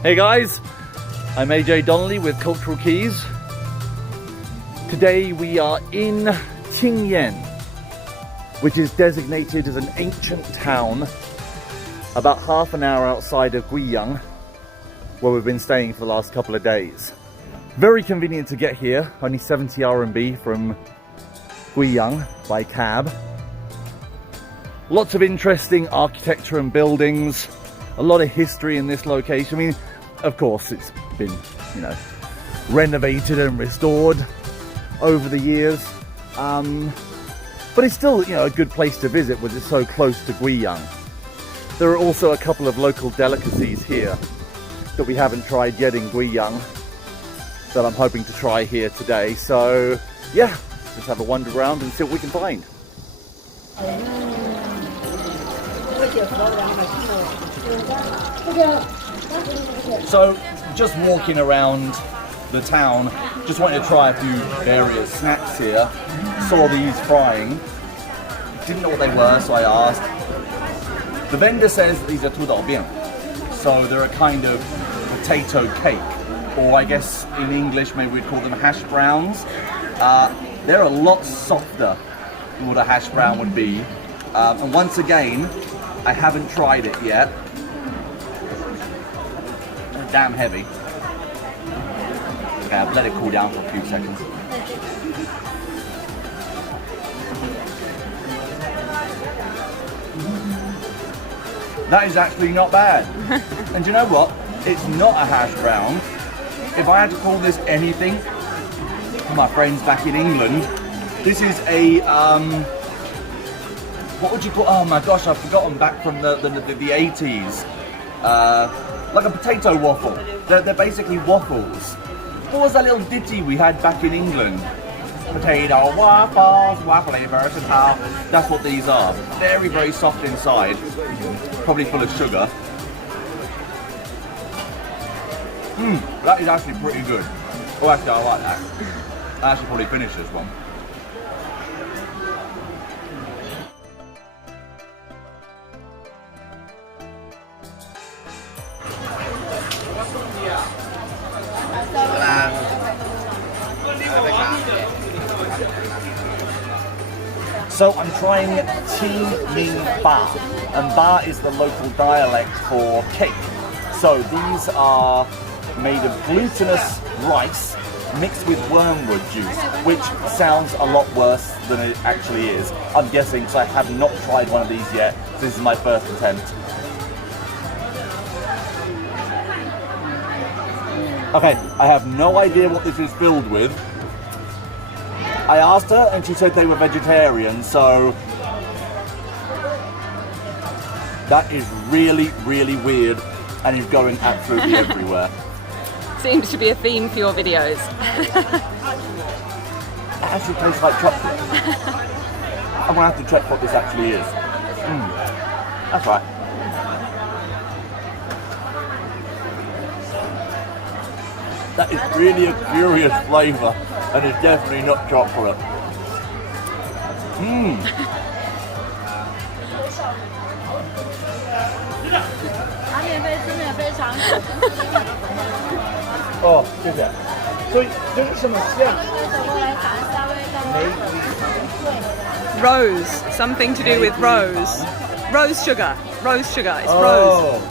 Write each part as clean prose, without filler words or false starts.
Hey guys, I'm AJ Donnelly with Cultural Keys. Today we are in Qingyan, which is designated as an ancient town about half an hour outside of Guiyang, where we've been staying for the last couple of days. Very convenient to get here, only 70 RMB from Guiyang by cab. Lots of interesting architecture and buildings, a lot of history in this location. I mean, of course, it's been, renovated and restored over the years. But it's still, a good place to visit because it's so close to Guiyang. There are also a couple of local delicacies here that we haven't tried yet in Guiyang that I'm hoping to try here today. So, yeah, let's have a wander around and see what we can find. So, just walking around the town, just wanted to try a few various snacks here. Saw these frying, didn't know what they were, so I asked. The vendor says these are 土豆饼, so they're a kind of potato cake, or I guess in English maybe we'd call them hash browns. They're a lot softer than what a hash brown would be. And once again, I haven't tried it yet. They're damn heavy. Okay, I've let it cool down for a few seconds. That is actually not bad. And do you know what? It's not a hash brown. If I had to call this anything, for my friends back in England, this is a, what would you call, oh my gosh, I've forgotten, back from the 80s. Like a potato waffle. They're basically waffles. What was that little ditty we had back in England? Potato waffles, waffly version half. That's what these are. Very, very soft inside. Probably full of sugar. That is actually pretty good. Oh, actually, I like that. I should probably finish this one. So I'm trying Qingyan ba, and ba is the local dialect for cake. So these are made of glutinous rice mixed with wormwood juice, which sounds a lot worse than it actually is. I'm guessing, because I have not tried one of these yet. So this is my first attempt. Okay, I have no idea what this is filled with. I asked her and she said they were vegetarian, so that is really, really weird and is going absolutely everywhere. Seems to be a theme for your videos. It actually tastes like chocolate. I'm gonna have to check what this actually is. That's right. That is really a curious flavour, and it's definitely not chocolate. Oh, 谢谢。所以这是什么馅？ Rose, something to do with rose. Rose sugar, it's rose.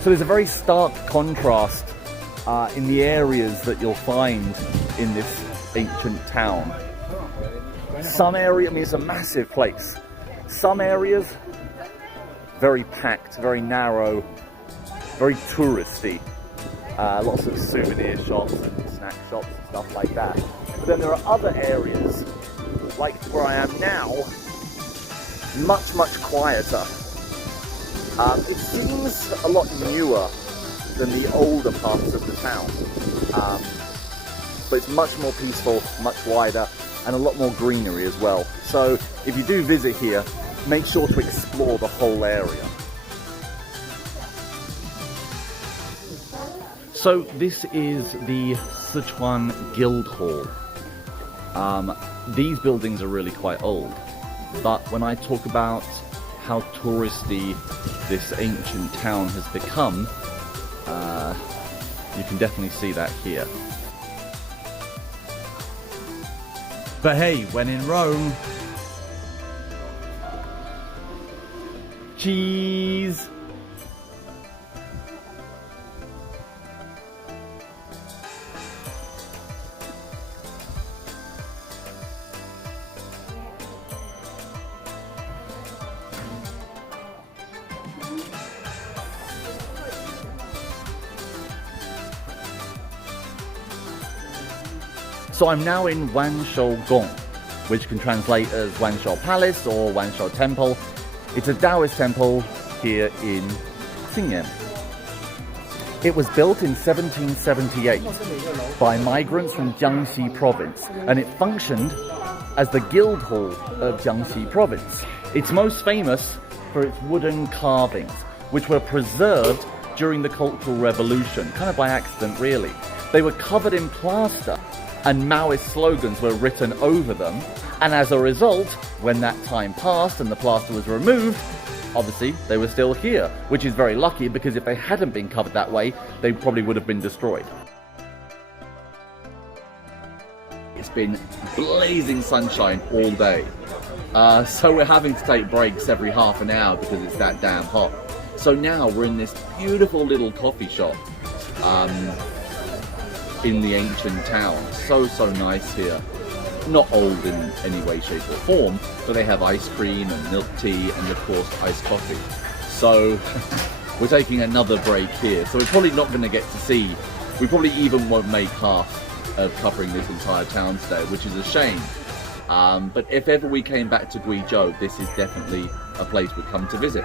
So there's a very stark contrast in the areas that you'll find in this ancient town. Some area, I mean, it's a massive place. Some areas, very packed, very narrow, very touristy. Lots of souvenir shops and snack shops and stuff like that. But then there are other areas, like where I am now, much, much quieter. It seems a lot newer than the older parts of the town, but it's much more peaceful, much wider, and a lot more greenery as well. So if you do visit here, make sure to explore the whole area. So this is the Sichuan Guild Hall. These buildings are really quite old, but when I talk about how touristy this ancient town has become, you can definitely see that here. But hey, when in Rome, cheese! So I'm now in Wanshou Gong, which can translate as Wanshou Palace or Wanshou Temple. It's a Taoist temple here in Qingyan. It was built in 1778 by migrants from Guizhou Province, and it functioned as the guild hall of Guizhou Province. It's most famous for its wooden carvings, which were preserved during the Cultural Revolution, kind of by accident really. They were covered in plaster, and Maoist slogans were written over them, and as a result, when that time passed and the plaster was removed, obviously they were still here, which is very lucky because if they hadn't been covered that way, they probably would have been destroyed. It's been blazing sunshine all day, so we're having to take breaks every half an hour because it's that damn hot. So now we're in this beautiful little coffee shop in the ancient town. So nice here. Not old in any way, shape or form, but they have ice cream and milk tea and of course iced coffee. So we're taking another break here. So we're probably not going to get to see, we probably even won't make half of covering this entire town today, which is a shame. But if ever we came back to Guizhou, this is definitely a place we'd come to visit.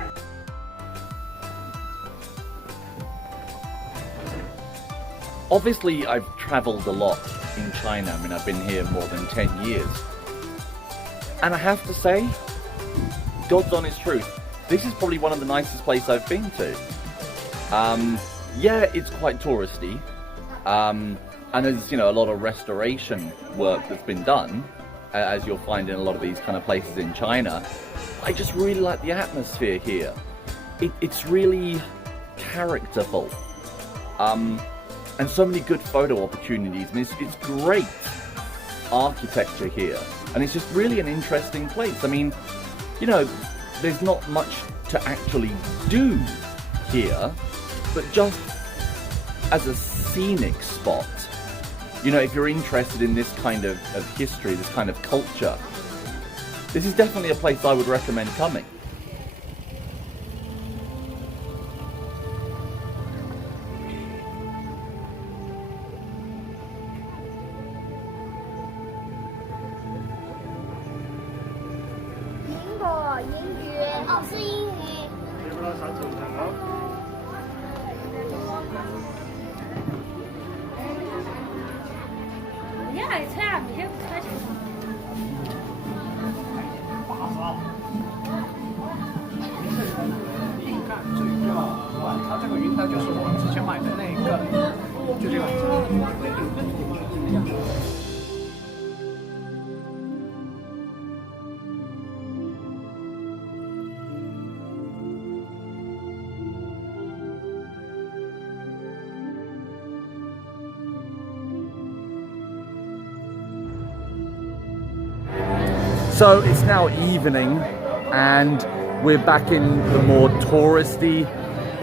Obviously, I've traveled a lot in China. I mean, I've been here more than 10 years. And I have to say, God's honest truth, this is probably one of the nicest places I've been to. Yeah, it's quite touristy. And there's, you know, a lot of restoration work that's been done, as you'll find in a lot of these kind of places in China. I just really like the atmosphere here. It's really characterful. And so many good photo opportunities, and it's great architecture here, and it's just really an interesting place. I mean, you know, there's not much to actually do here, but just as a scenic spot, you know, if you're interested in this kind of history, this kind of culture, this is definitely a place I would recommend coming. So it's now evening and we're back in the more touristy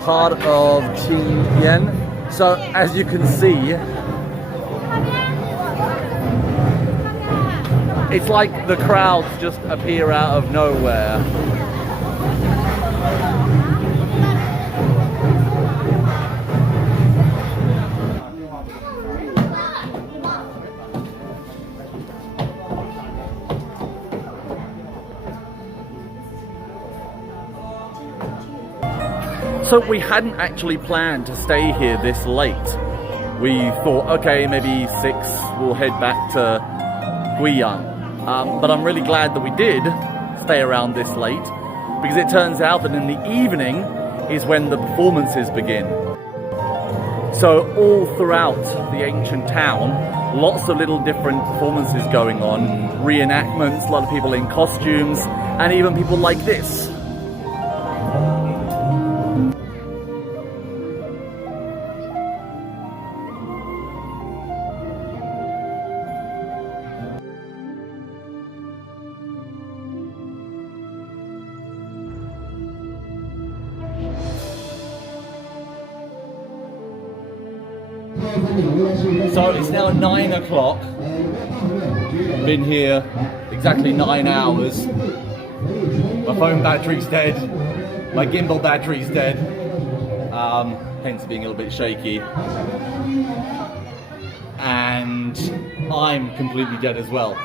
part of Qingyan. So as you can see, it's like the crowds just appear out of nowhere. So we hadn't actually planned to stay here this late. We thought, okay, maybe 6 we'll head back to Guiyang. But I'm really glad that we did stay around this late because it turns out that in the evening is when the performances begin. So all throughout the ancient town, lots of little different performances going on, reenactments, a lot of people in costumes, and even people like this. So it's now 9 o'clock. Been here exactly 9 hours. My phone battery's dead. My gimbal battery's dead. Hence being a little bit shaky. And I'm completely dead as well.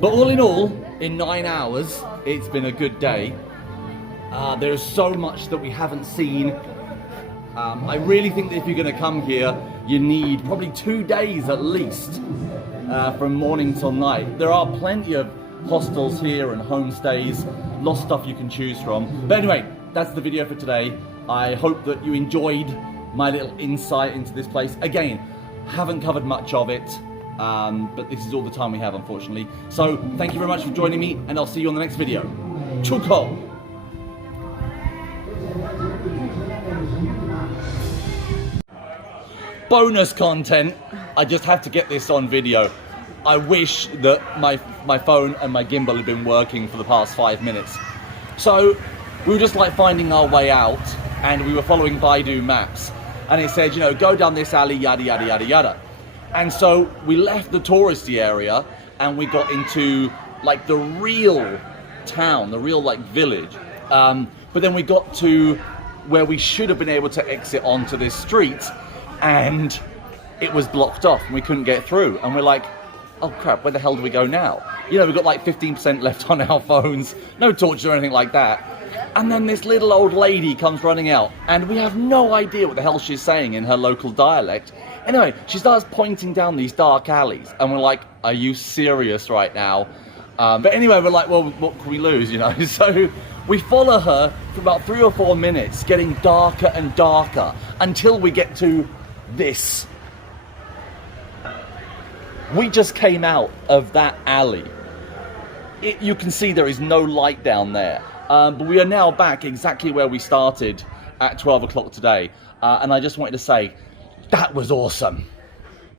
But all in 9 hours, it's been a good day. There's so much that we haven't seen. I really think that if you're going to come here, you need probably 2 days at least, from morning till night. There are plenty of hostels here and homestays, lots of stuff you can choose from. But anyway, that's the video for today. I hope that you enjoyed my little insight into this place. Again, haven't covered much of it, but this is all the time we have, unfortunately. So thank you very much for joining me, and I'll see you on the next video. Chuko! Bonus content, I just have to get this on video. I wish that my phone and my gimbal had been working for the past 5 minutes. So we were just like finding our way out, and we were following Baidu maps, and it said, you know, go down this alley, yada yada yada yada. And so we left the touristy area and we got into like the real town, the real like village. But then we got to where we should have been able to exit onto this street, and it was blocked off and we couldn't get through. And we're like, oh crap, where the hell do we go now? You know, we've got like 15% left on our phones, no torches or anything like that. And then this little old lady comes running out, and we have no idea what the hell she's saying in her local dialect. Anyway, she starts pointing down these dark alleys, and we're like, are you serious right now? But anyway, we're like, well, what can we lose, you know? So we follow her for about 3 or 4 minutes, getting darker and darker, until we get to this. We just came out of that alley. You can see there is no light down there. But we are now back exactly where we started at 12 o'clock today. And I just wanted to say, that was awesome.